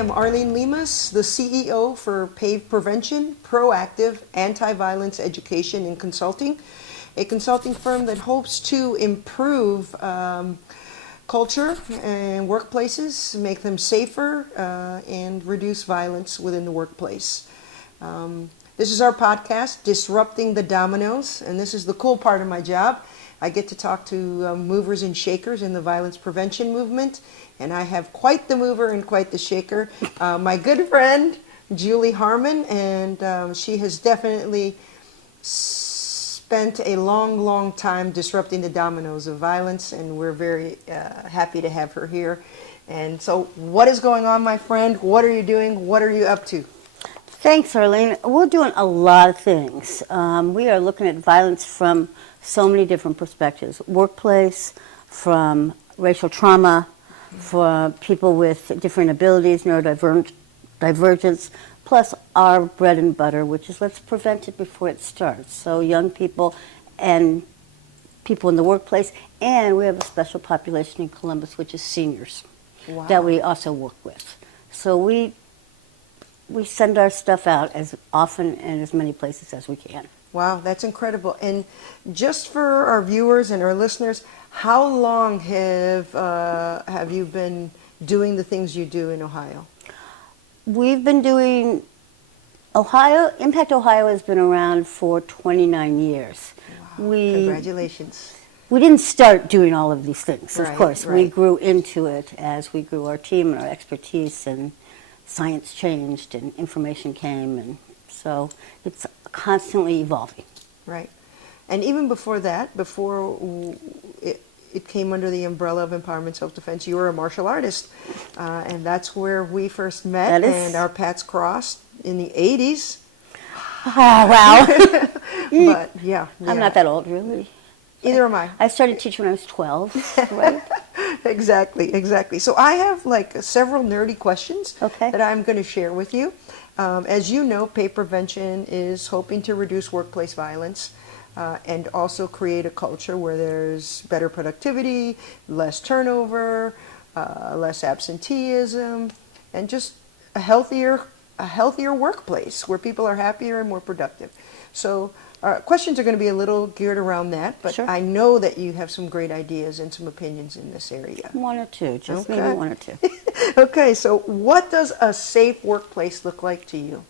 am Arlene Limas, the CEO for PAVE Prevention, Proactive Anti-Violence Education and Consulting, a consulting firm that hopes to improve culture and workplaces, make them safer, and reduce violence within the workplace. This is our podcast, Disrupting the Dominoes, and this is the cool part of my job. I get to talk to movers and shakers in the violence prevention movement, and I have quite the mover and quite the shaker, my good friend, Julie Harmon, and she has definitely spent a long, long time disrupting the dominoes of violence, and we're very happy to have her here. And so what is going on, my friend? What are you doing? What are you up to? Thanks, Arlene. We're doing a lot of things. We are looking at violence from so many different perspectives. Workplace, from racial trauma, for people with different abilities, neurodivergence, plus our bread and butter, which is let's prevent it before it starts. So young people and people in the workplace, and we have a special population in Columbus, which is seniors, Wow. that we also work with. So we send our stuff out as often and as many places as we can. Wow, that's incredible. And just for our viewers and our listeners, how long have you been doing the things you do in Ohio? We've been doing Impact Ohio has been around for 29 years. Wow, congratulations. We didn't start doing all of these things, of Right, course. right. We grew into it as we grew our team and our expertise, and science changed and information came, and so it's constantly evolving. Right. And even before that, before it came under the umbrella of Empowerment Self-Defense, you were a martial artist. And that's where we first met, and our paths crossed in the 80s. Oh, wow. But yeah. I'm not that old, really. Either am I. I started teaching when I was 12, right? Exactly. So I have several nerdy questions that I'm going to share with you. As you know, PAVE Prevention is hoping to reduce workplace violence and also create a culture where there's better productivity, less turnover, less absenteeism, and just a healthier workplace where people are happier and more productive. So questions are going to be a little geared around that, but Sure. I know that you have some great ideas and some opinions in this area. One or two, just maybe one or two. Okay, so what does a safe workplace look like to you?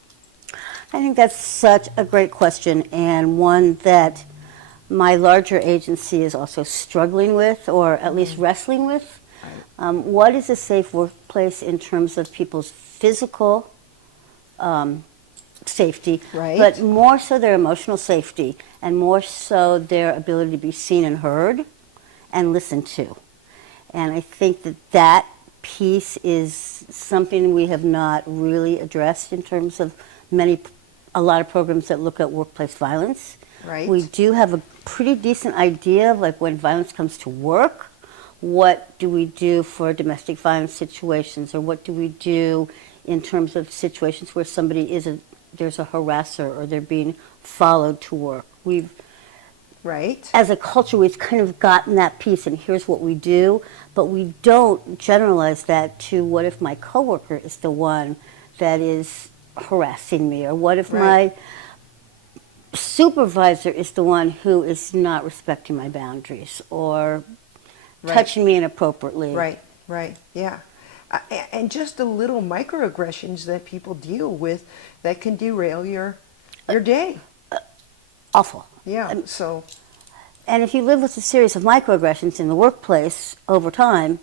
I think that's such a great question, and one that my larger agency is also struggling with, or at least wrestling with. What is a safe workplace in terms of people's physical safety, Right. but more so their emotional safety, and more so their ability to be seen and heard and listened to. And I think that piece is something we have not really addressed in terms of a lot of programs that look at workplace violence. Right. We do have a pretty decent idea of when violence comes to work, what do we do for domestic violence situations, or what do we do in terms of situations where there's a harasser or they're being followed to work. Right. As a culture, we've kind of gotten that piece, and here's what we do, but we don't generalize that to what if my coworker is the one that is harassing me, or what if my supervisor is the one who is not respecting my boundaries or touching me inappropriately. Right, yeah. And just the little microaggressions that people deal with that can derail your day. Awful. Yeah, And if you live with a series of microaggressions in the workplace over time,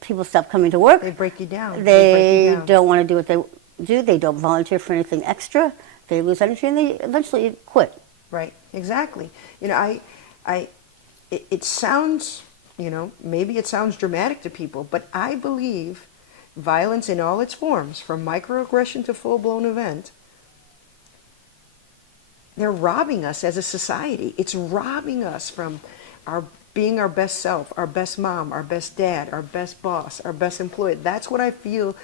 people stop coming to work. They break you down. They don't want to do what they do. They don't volunteer for anything extra. They lose energy, and they eventually quit. Right, exactly. It sounds, maybe it sounds dramatic to people, but I believe violence in all its forms, from microaggression to full-blown event, they're robbing us as a society. It's robbing us from being our best self, our best mom, our best dad, our best boss, our best employee. That's what I feel,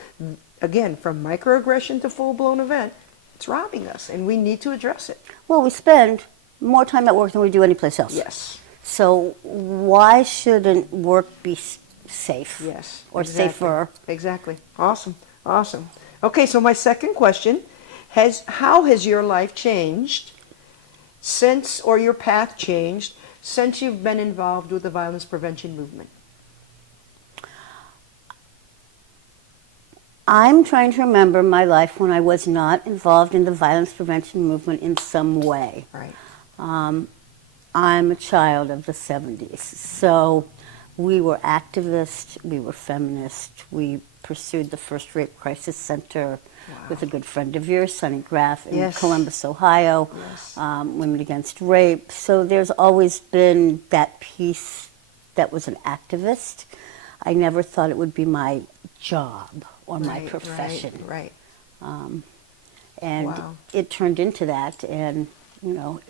again, from microaggression to full-blown event, it's robbing us, and we need to address it. Well, we spend more time at work than we do anyplace else. Yes. So why shouldn't work be safe? Yes. Or exactly. safer? Exactly. Awesome. Awesome. Okay, so my second question, how has your life changed since, or your path changed, since you've been involved with the violence prevention movement? I'm trying to remember my life when I was not involved in the violence prevention movement in some way. Right. I'm a child of the 70s, so we were activists, we were feminists, we pursued the first rape crisis center with a good friend of yours, Sonny Graff, in Yes. Columbus, Ohio, Yes. Women Against Rape. So there's always been that piece that was an activist. I never thought it would be my job or my Right, profession. Right. And Wow. it turned into that. And, you know,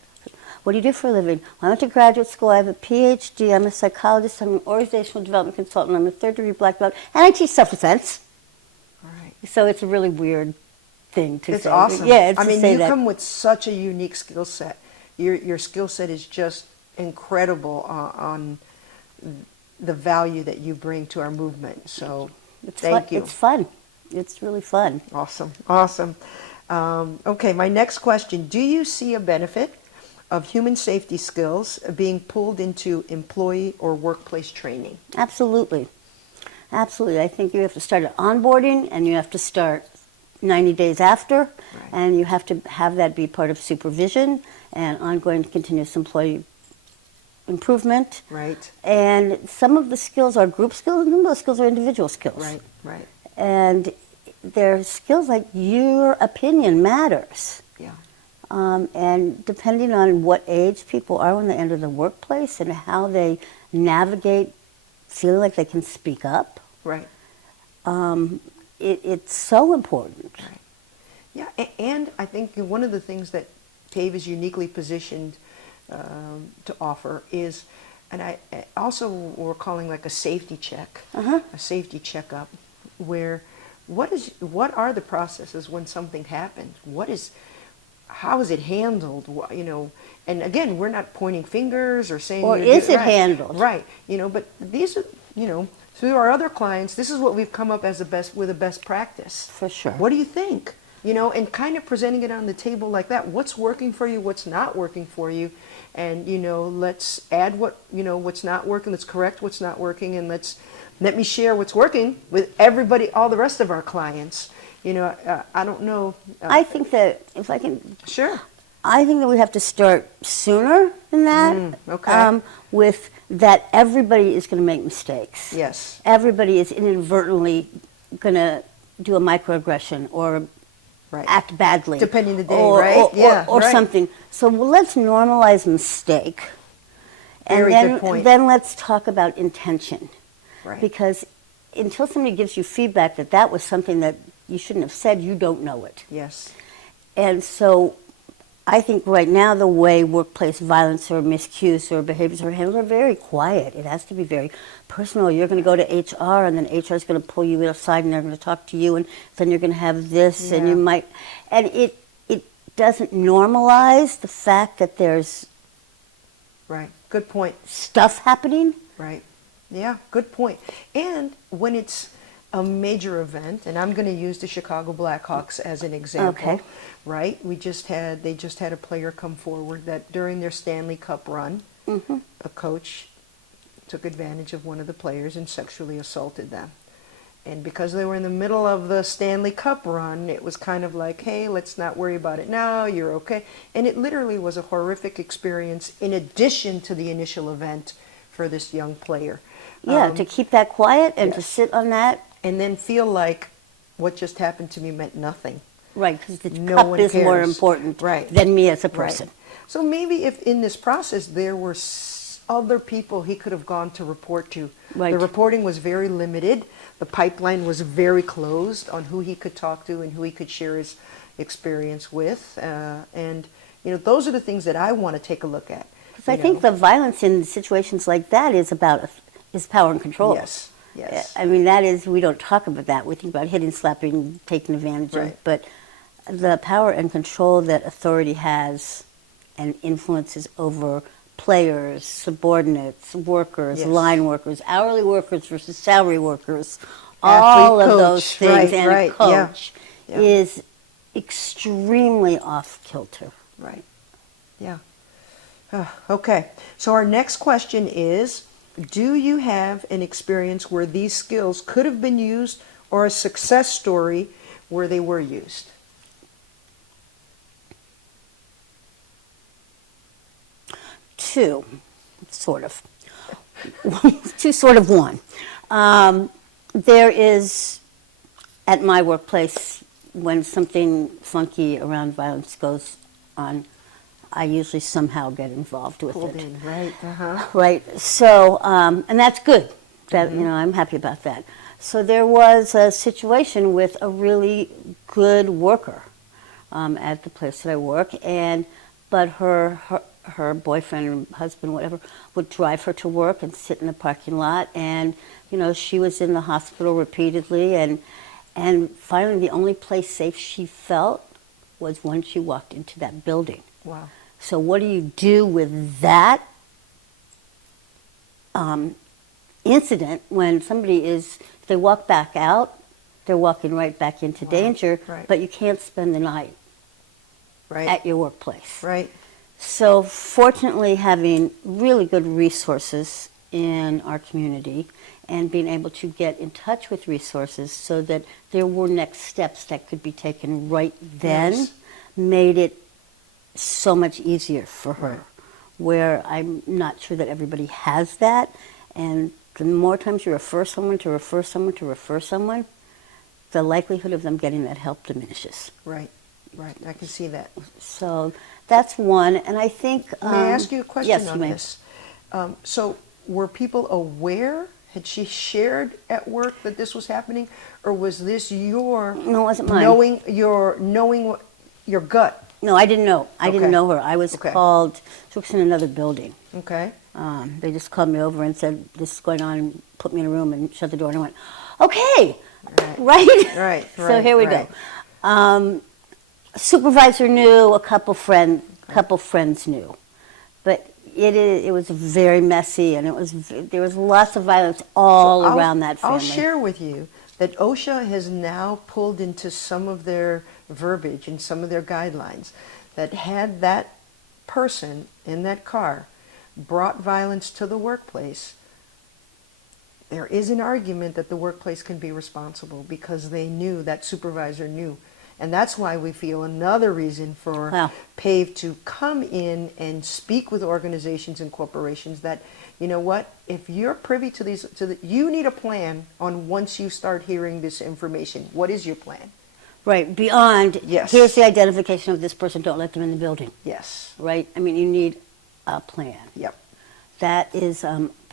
what do you do for a living? I went to graduate school. I have a Ph.D. I'm a psychologist. I'm an organizational development consultant. I'm a third-degree black belt. And I teach self-defense. Right. So it's a really weird thing to It's say. awesome. Yeah, it's I to mean, say you that. come with such a unique skill set. Your skill set is just incredible on the value that you bring to our movement. So thank you. It's fun. It's really fun. Awesome. Awesome. Okay, my next question. Do you see a benefit of human safety skills being pulled into employee or workplace training? Absolutely. Absolutely. I think you have to start at onboarding and you have to start 90 days after, Right. and you have to have that be part of supervision and ongoing continuous employee improvement. Right. And some of the skills are group skills and some of those skills are individual skills. Right. Right. And they're skills like your opinion matters. Yeah. And depending on what age people are when they enter the workplace and how they navigate feeling like they can speak up, Right. it's so important. Right. Yeah, and I think one of the things that PAVE is uniquely positioned to offer is, and I also we're calling like a safety check, a safety checkup, where what are the processes when something happens? How is it handled? You know, and again, we're not pointing fingers or saying. Or you is did it right. handled? Right. You know, but these are, you know, through our other clients, this is what we've come up as with a best practice. For sure. What do you think? You know, and kind of presenting it on the table like that. What's working for you? What's not working for you? And, you know, let's add what's not working. Let's correct what's not working. And let me share what's working with everybody, all the rest of our clients. You know, I don't know. I think that if I can, Sure. I think that we have to start sooner than that. Okay. With that, everybody is going to make mistakes. Yes. Everybody is inadvertently going to do a microaggression or Right. act badly. Depending the day, or, right? Or, Yeah, or right. something. So let's normalize mistake. Very and good point. Then let's talk about intention. Right. Because until somebody gives you feedback that was something that you shouldn't have said, you don't know it. Yes. And so I think right now the way workplace violence or miscues or behaviors are handled are very quiet. It has to be very personal. You're going to go to HR and then HR is going to pull you aside and they're going to talk to you and then you're going to have this and you Yeah. might... And it doesn't normalize the fact that there's Right. Good point. stuff happening. Right. Yeah, good point. And when it's a major event, and I'm going to use the Chicago Blackhawks as an example, Okay. right? They just had a player come forward that during their Stanley Cup run, a coach took advantage of one of the players and sexually assaulted them. And because they were in the middle of the Stanley Cup run, it was kind of like, hey, let's not worry about it now, you're okay. And it literally was a horrific experience in addition to the initial event for this young player. Yeah, to keep that quiet and to yes. sit on that. And then feel like what just happened to me meant nothing. Right, because the No cup one is more cares. important Right. than me as a Right. person. So maybe if in this process there were other people he could have gone to report to. Right. The reporting was very limited. The pipeline was very closed on who he could talk to and who he could share his experience with. And, you know, those are the things that I want to take a look at. Because I think the violence in situations like that is power and control. Yes, yes. I mean, that is, we don't talk about that. We think about hitting, slapping, taking advantage Right. of. But the power and control that authority has and influences over players, subordinates, workers, Yes. line workers, hourly workers versus salary workers, all of coach, those things, right, and right, a coach yeah. is extremely off kilter. Right. Yeah. Okay. So our next question is, do you have an experience where these skills could have been used or a success story where they were used? Two, sort of. Two, sort of, one. There is, at my workplace, when something funky around violence goes on, I usually somehow get involved with Pulled it. in, right? Right. So, and that's good. That I'm happy about that. So there was a situation with a really good worker at the place that I work, but her boyfriend or husband, whatever, would drive her to work and sit in the parking lot, and she was in the hospital repeatedly, and finally the only place safe she felt was when she walked into that building. Wow. So what do you do with that incident when somebody if they walk back out, they're walking right back into danger, right. but you can't spend the night at your workplace. Right. So fortunately, having really good resources in our community and being able to get in touch with resources so that there were next steps that could be taken right then made it so much easier for her. Right. Where I'm not sure that everybody has that, and the more times you refer someone to refer someone to refer someone, the likelihood of them getting that help diminishes. Right. Right. I can see that. So that's one, and I think... May I ask you a question on you may. this? So were people aware? Had she shared at work that this was happening, or was this your No, it wasn't mine. knowing what your gut? No, I didn't know. I Okay. didn't know her. I was Okay. called. She was in another building. Okay. They just called me over and said, "This is going on," and put me in a room and shut the door. And I went, "Okay, right." Right. So here we go. Supervisor knew. A couple friends knew, but it was very messy, and there was lots of violence all around that family. I'll share with you that OSHA has now pulled into some of their verbiage and some of their guidelines that had that person in that car brought violence to the workplace, there is an argument that the workplace can be responsible because that supervisor knew. And that's why we feel another reason for PAVE to come in and speak with organizations and corporations that, you know what, if you're privy to these, you need a plan on once you start hearing this information. What is your plan? Right, beyond, Yes. Here's the identification of this person, don't let them in the building. Yes. Right? I mean, you need a plan. Yep. That is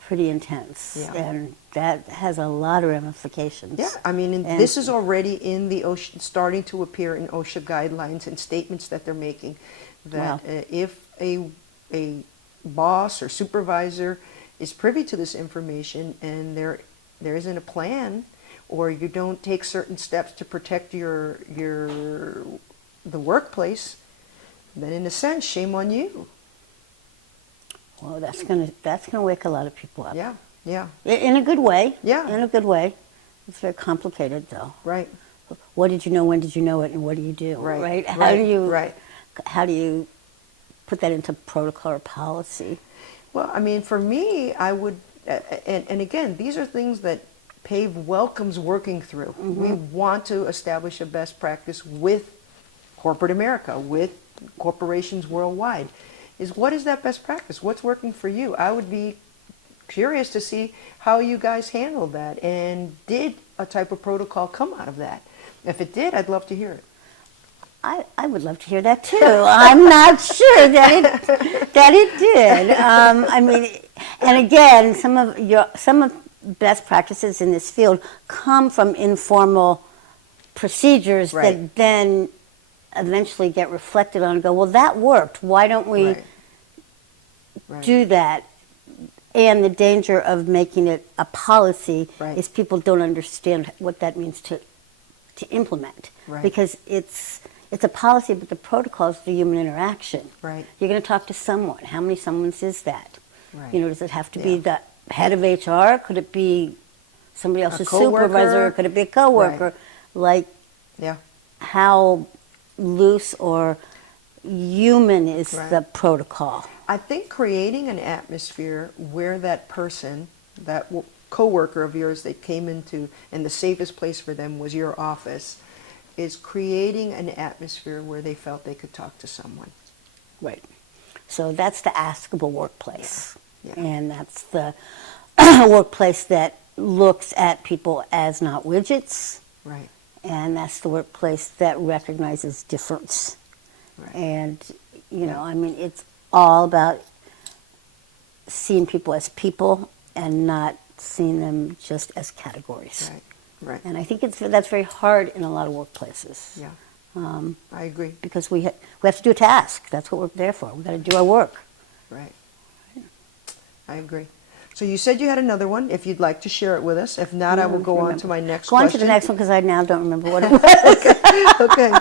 pretty intense, Yeah. and that has a lot of ramifications. Yeah, I mean, and this is already in the OSHA, starting to appear in OSHA guidelines and statements that they're making, that if a boss or supervisor is privy to this information and there isn't a plan, or you don't take certain steps to protect the workplace, then in a sense, shame on you. Well, that's gonna wake a lot of people up. Yeah, yeah. In a good way. Yeah. In a good way. It's very complicated, though. Right. What did you know? When did you know it? And what do you do? Right. How do you put that into protocol or policy? Well, I mean, for me, I would, and again, these are things that PAVE welcomes working through. Mm-hmm. We want to establish a best practice with corporate America, with corporations worldwide. What is that best practice? What's working for you? I would be curious to see how you guys handled that, and did a type of protocol come out of that? If it did, I'd love to hear it. I would love to hear that too. I'm not sure that it did. I mean, and again, some of best practices in this field come from informal procedures that then eventually get reflected on and go, well, that worked. Why don't we do that? And the danger of making it a policy is people don't understand what that means to implement. Because it's a policy, but the protocol is the human interaction. You're going to talk to someone. How many someones is that? You know, does it have to be the head of HR? Could it be somebody else's coworker. supervisor, could it be a coworker? Right. Like Yeah. how loose or human is Right. the protocol? I think creating an atmosphere where that person, that coworker of yours that came into, and the safest place for them was your office, is creating an atmosphere where they felt they could talk to someone. Right. So that's the askable workplace. Yeah. And that's the workplace that looks at people as not widgets. Right. And that's the workplace that recognizes difference. Right. And, you know, Yeah. I mean, it's all about seeing people as people and not seeing them just as categories. Right. Right. And I think that's very hard in a lot of workplaces. Yeah. I agree. Because we have to do a task. That's what we're there for. We've got to do our work. Right. I agree. So you said you had another one. If you'd like to share it with us. If not, I will go on to my next Go on question. to the next one because I now don't remember what it was. Okay.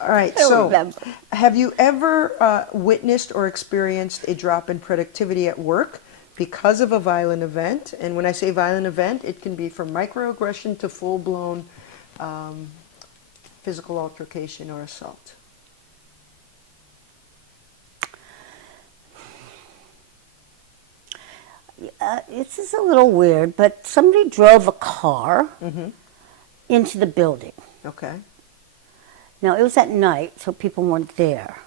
All right. don't So, remember. have you ever witnessed or experienced a drop in productivity at work because of a violent event? And when I say violent event, it can be from microaggression to full-blown physical altercation or assault. This is a little weird, but somebody drove a car into the building. Okay. Now, it was at night, so people weren't there.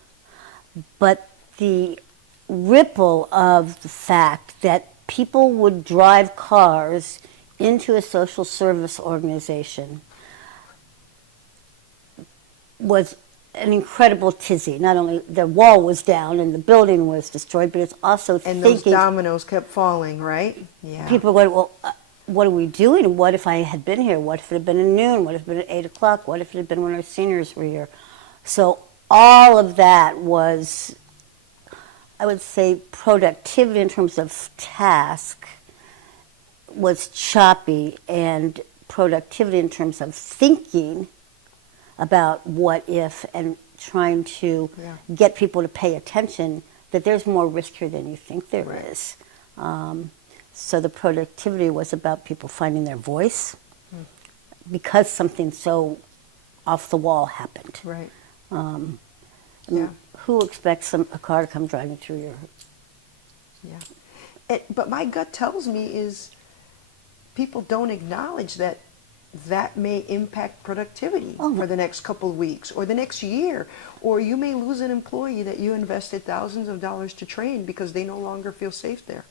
But the ripple of the fact that people would drive cars into a social service organization was an incredible tizzy. Not only the wall was down and the building was destroyed, but it's also And those thinking dominoes kept falling, right? Yeah. people were going, well, what are we doing? What if I had been here? What if it had been at noon? What if it had been at 8 o'clock? What if it had been when our seniors were here? So all of that was, I would say, productivity in terms of task was choppy, and productivity in terms of thinking about what if and trying to get people to pay attention that there's more risk here than you think there is. So the productivity was about people finding their voice because something so off the wall happened. Right. Yeah. Who expects a car to come driving through your... Yeah. But my gut tells me is people don't acknowledge that that may impact productivity for the next couple of weeks or the next year. Or you may lose an employee that you invested thousands of dollars to train because they no longer feel safe there.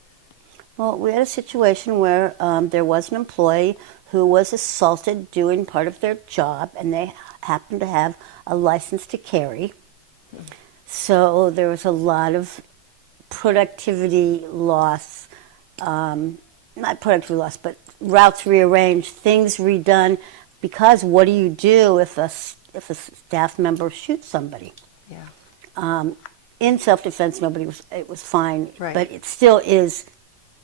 Well, we had a situation where there was an employee who was assaulted doing part of their job, and they happened to have a license to carry. So there was a lot of productivity loss, not productivity loss, but routes rearranged, things redone, because what do you do if a staff member shoots somebody? Yeah. In self-defense, it was fine, Right. but it still is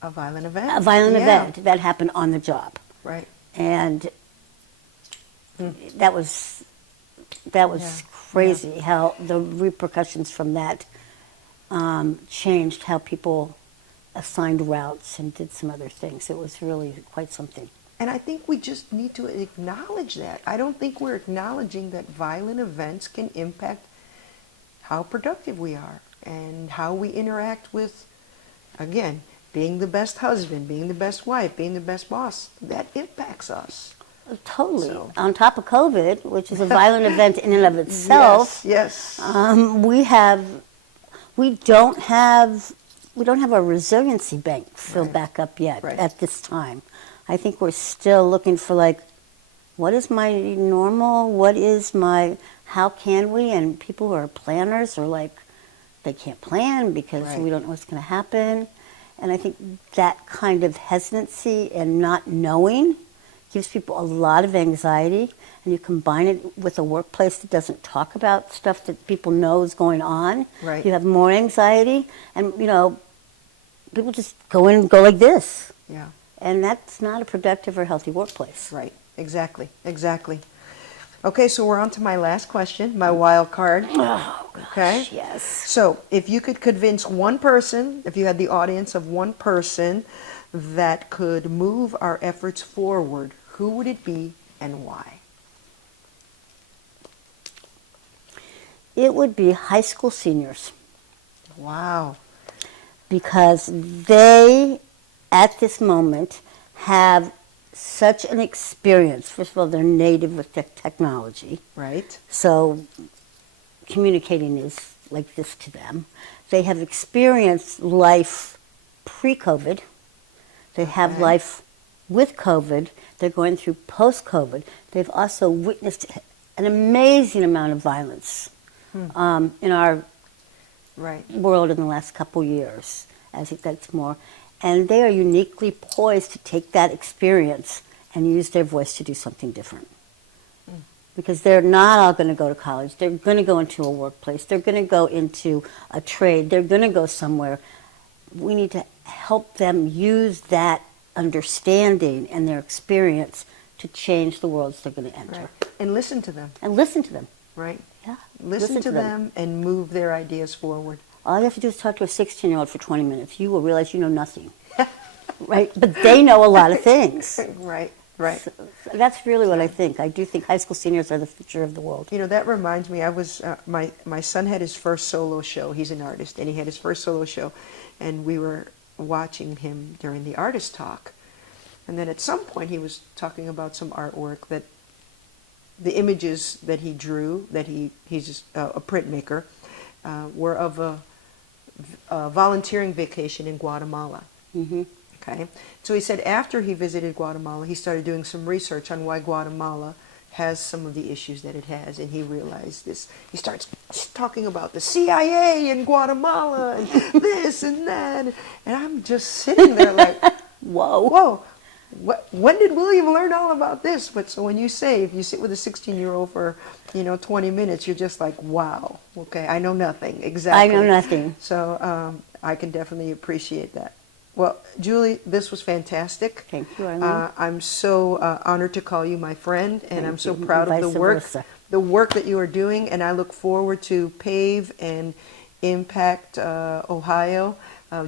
A violent event. a violent Yeah. event that happened on the job. Right. And that was crazy how the repercussions from that changed how people assigned routes and did some other things. It was really quite something. And I think we just need to acknowledge that. I don't think we're acknowledging that violent events can impact how productive we are and how we interact with, again, being the best husband, being the best wife, being the best boss. That impacts us. Totally. So. On top of COVID, which is a violent event in and of itself, Yes. we don't have our resiliency bank filled back up yet at this time. I think we're still looking for, like, what is my normal? What is my, how can we? And people who are planners are like, they can't plan because we don't know what's going to happen. And I think that kind of hesitancy and not knowing gives people a lot of anxiety. And you combine it with a workplace that doesn't talk about stuff that people know is going on. Right. You have more anxiety. And, you know, people just go in and go like this. Yeah. And that's not a productive or healthy workplace. Right. Exactly. Exactly. Okay, so we're on to my last question, my wild card. Oh, gosh, okay? yes. So, if you could convince one person, if you had the audience of one person, that could move our efforts forward, who would it be and why? It would be high school seniors, Wow. because they, at this moment, have such an experience. First of all, they're native with technology, Right. so communicating is like this to them. They have experienced life pre-COVID. They have Okay. life with COVID. They're going through post-COVID. They've also witnessed an amazing amount of violence in our Right. world in the last couple years, as it gets more. And they are uniquely poised to take that experience and use their voice to do something different. Because they're not all going to go to college. They're going to go into a workplace. They're going to go into a trade. They're going to go somewhere. We need to help them use that understanding and their experience to change the worlds they're going to enter. Right. And listen to them. And listen to them. Right. Yeah. Listen to them and move their ideas forward. All you have to do is talk to a 16-year-old for 20 minutes. You will realize you know nothing. Right? But they know a lot of things. Right. Right. So that's really what I think. I do think high school seniors are the future of the world. You know, that reminds me, I was, my son had his first solo show. He's an artist, and he had his first solo show, and we were watching him during the artist talk. And then at some point he was talking about some artwork that, the images that he drew, that he's a printmaker, were of a volunteering vacation in Guatemala. Mm-hmm. Okay, so he said after he visited Guatemala, he started doing some research on why Guatemala has some of the issues that it has, and he realized this. He starts talking about the CIA in Guatemala and this and that, and I'm just sitting there like, Whoa. whoa, when did William learn all about this? But so when you say, if you sit with a 16-year-old for 20 minutes, you're just like, wow, okay, I know nothing, exactly. I know nothing. So I can definitely appreciate that. Well, Julie, this was fantastic. Thank you, Arlene. I'm so honored to call you my friend, and Thank I'm so you. proud of Vice versa. the work that you are doing, and I look forward to PAVE and Impact Ohio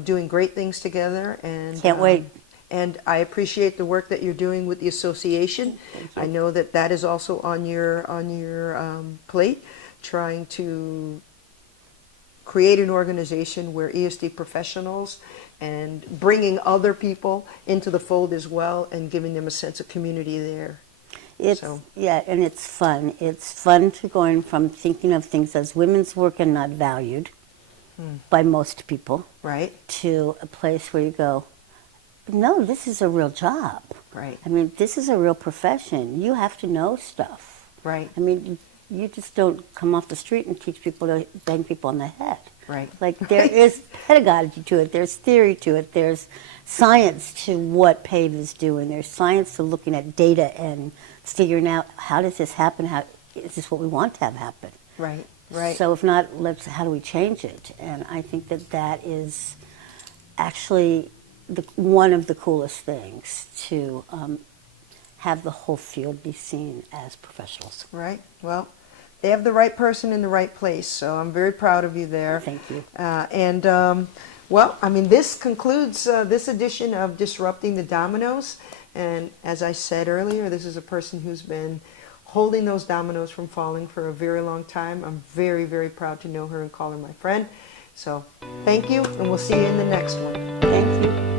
doing great things together. And Can't wait. And I appreciate the work that you're doing with the association. I know that is also on your plate, trying to create an organization where ESD professionals and bringing other people into the fold as well, and giving them a sense of community there. Yeah, and it's fun. It's fun to going from thinking of things as women's work and not valued by most people, Right. to a place where you go, no, this is a real job. Right. I mean, this is a real profession. You have to know stuff. Right. I mean, you just don't come off the street and teach people to bang people on the head. Right. Like, there is pedagogy to it, there's theory to it, there's science to what PAVE is doing, there's science to looking at data and figuring out, how does this happen, how is this what we want to have happen? Right. Right. So if not, how do we change it? And I think that is actually one of the coolest things, to have the whole field be seen as professionals. Right. Well, they have the right person in the right place, so I'm very proud of you there. Thank you. Well, I mean, this concludes this edition of Disrupting the Dominoes. And as I said earlier, this is a person who's been holding those dominoes from falling for a very long time. I'm very, very proud to know her and call her my friend. So thank you, and we'll see you in the next one. Thank you.